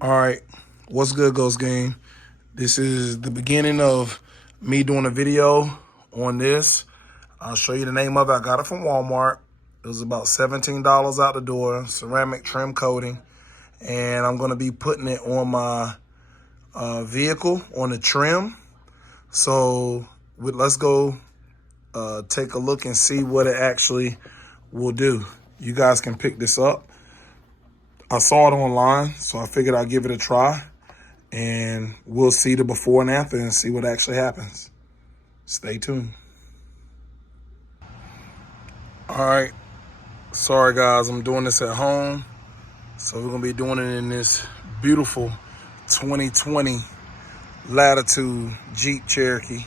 All right, what's good, Ghost Game? This is the beginning of me doing a video on this. I'll show you the name of it. I got it from Walmart. It was about $17 out the door, ceramic trim coating. And I'm gonna be putting it on my vehicle, on the trim. So let's go take a look and see what it actually will do. You guys can pick this up. I saw it online, so I figured I'd give it a try. And we'll see the before and after and see what actually happens. Stay tuned. All right. Sorry, guys. I'm doing this at home. So we're going to be doing it in this beautiful 2020 Latitude Jeep Cherokee.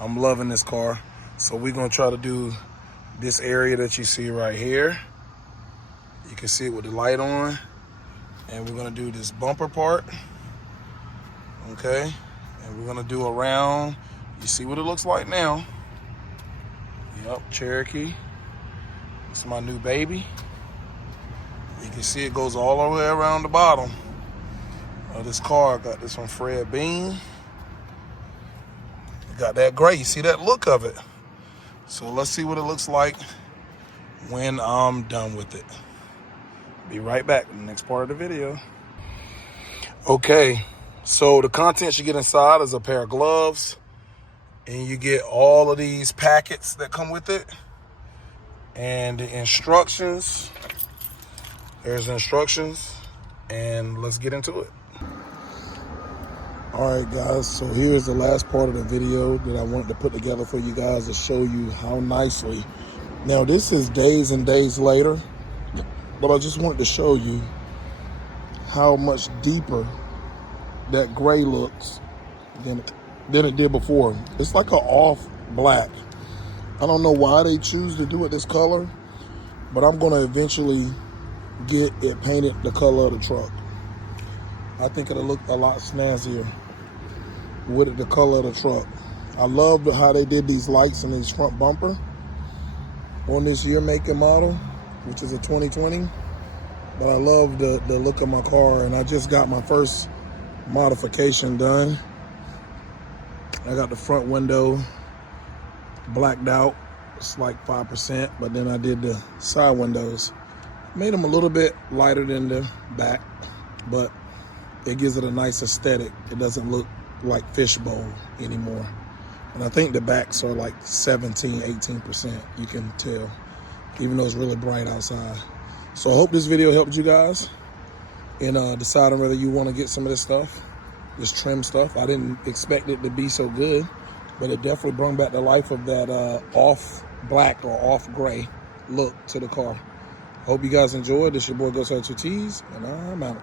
I'm loving this car. So we're going to try to do this area that you see right here. You can see it with the light on. And we're going to do this bumper part. Okay, and we're gonna do around. You see what it looks like now. Yep, Cherokee. It's my new baby. You can see it goes all the way around the bottom of this car. I got this from Fred Bean. Got that gray. You see that look of it. So let's see what it looks like when I'm done with it. Be right back in the next part of the video. Okay. So the contents you get inside is a pair of gloves, and you get all of these packets that come with it, and the instructions. There's instructions, and let's get into it. All right, guys, so here's the last part of the video that I wanted to put together for you guys to show you how nicely. Now, this is days and days later, but I just wanted to show you how much deeper that gray looks than it did before. It's like an off black. I don't know why they choose to do it this color, but I'm gonna eventually get it painted the color of the truck. I think it'll look a lot snazzier with it the color of the truck. I love how they did these lights in this front bumper on this year make and model, which is a 2020. But I love the look of my car, and I just got my first modification done. I got the front window blacked out. It's like 5%, but then I did the side windows. Made them a little bit lighter than the back, but it gives it a nice aesthetic. It doesn't look like fishbowl anymore. And I think the backs are like 17, 18%. You can tell, even though it's really bright outside. So I hope this video helped you guys in deciding whether you want to get some of this stuff, this trim stuff. I didn't expect it to be so good, but it definitely brought back the life of that off black or off gray look to the car. Hope you guys enjoyed. This your boy Ghost Cherokee, and I'm out.